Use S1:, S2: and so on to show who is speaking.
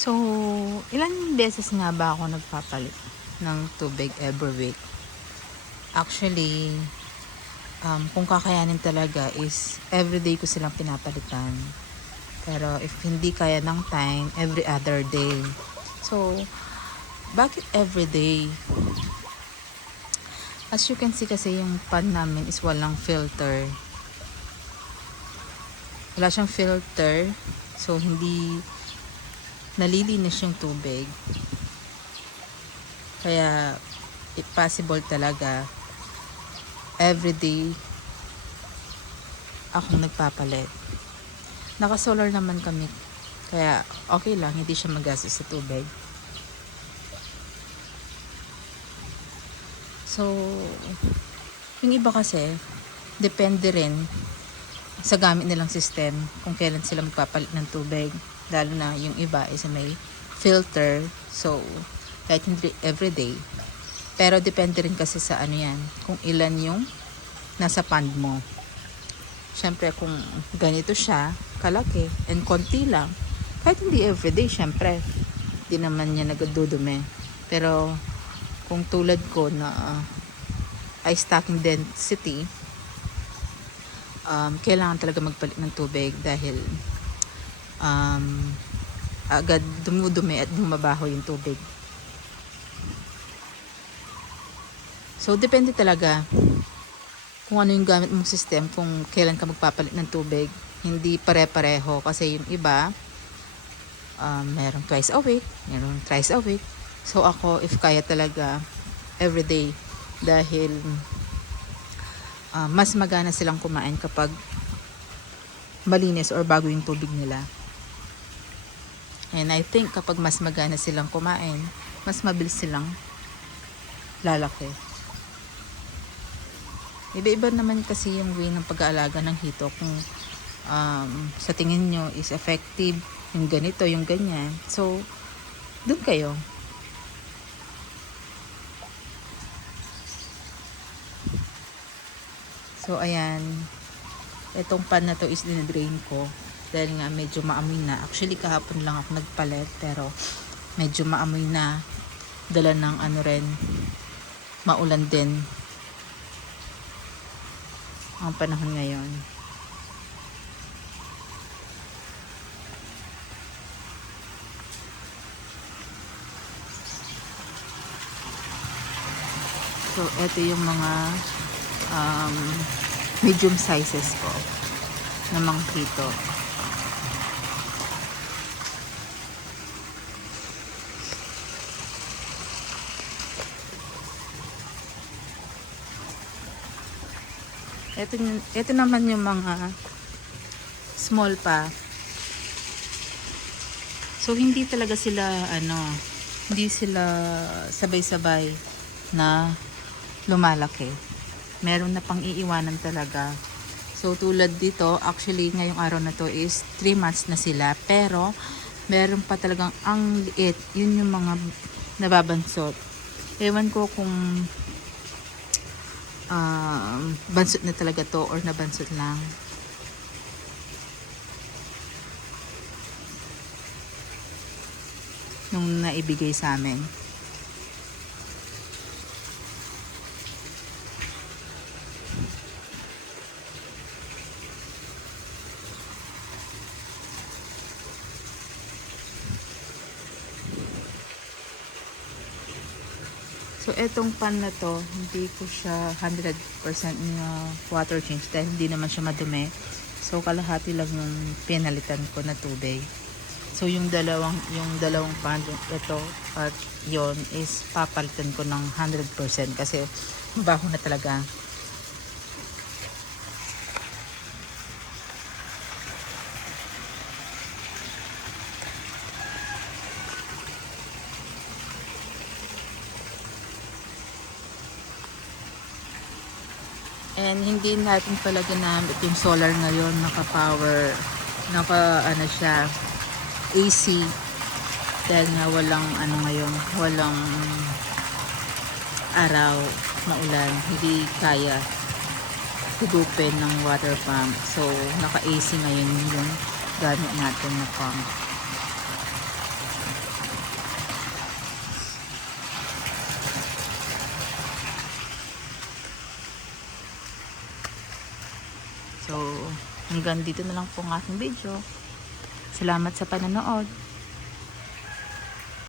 S1: So, ilan beses nga ba ako nagpapalit ng tubig every week? Actually, um, kung kakayanin talaga is everyday ko silang pinapalitan. Pero if hindi kaya ng time, every other day. So, bakit everyday? As you can see kasi yung pan namin is walang filter. Wala siyang filter. So, hindi nalilinis yung tubig. Kaya, possible talaga everyday akong nagpapalit. Naka-solar naman kami. Kaya, okay lang. Hindi siya magastos sa tubig. So, yung iba kasi, depende rin sa gamit nilang system kung kailan sila magpapalit ng tubig. Lalo na yung iba is may filter. So, kahit hindi everyday. Pero depende rin kasi sa ano yan. Kung ilan yung nasa pond mo. Siyempre, kung ganito siya, kalaki, and konti lang, kahit hindi everyday, siyempre, di naman niya nagdudumi. Pero, kung tulad ko na uh, ay stocking density, um, kailangan talaga magpalit ng tubig dahil um, agad dumudumi at bumabaho yung tubig. So, depende talaga kung ano yung gamit mong system, kung kailan ka magpapalit ng tubig. Hindi pare-pareho kasi yung iba, um, merong twice a week, merong thrice a week. So, ako, if kaya talaga, everyday, dahil uh, mas magana silang kumain kapag malinis or bago yung tubig nila. And I think kapag mas magana silang kumain, mas mabilis silang lalaki. Iba-iba naman kasi yung way ng pag-aalaga ng hito kung um, sa tingin nyo is effective yung ganito, yung ganyan. So, dun kayo. So, ayan. Itong pan na to is dinadrain ko. Dahil nga medyo maamoy na. Actually, kahapon lang ako nagpalit. Pero, medyo maamoy na. Dala ng ano rin. Maulan din. Ang panahon ngayon. So, ito yung mga um, medium sizes ko ng mga hito. Ito, ito naman yung mga small pa. So, hindi talaga sila, ano, hindi sila sabay-sabay na lumalaki. Meron na pang iiwanan talaga. So, tulad dito, actually, ngayong araw na to is 3 months na sila. Pero, meron pa talagang ang liit. Yun yung mga nababansot. Ewan ko kung uh, bansot na talaga to or nabansot lang. Nung naibigay sa amin. So, etong pan na to, hindi ko siya 100% na water change dahil hindi naman siya madumi. So, kalahati lang yung pinalitan ko na tubig. So, yung dalawang, yung dalawang pan, ito at yon is papalitan ko ng 100% kasi baho na talaga. And hindi natin pala ginamit yung solar ngayon, naka-power, naka ano siya, AC. Dahil nga walang ano ngayon, walang araw, maulan, hindi kaya higupin ng water pump. So, naka-AC ngayon yung gamit natin na pump. So, hanggang dito na lang po ang aking video. Salamat sa panonood.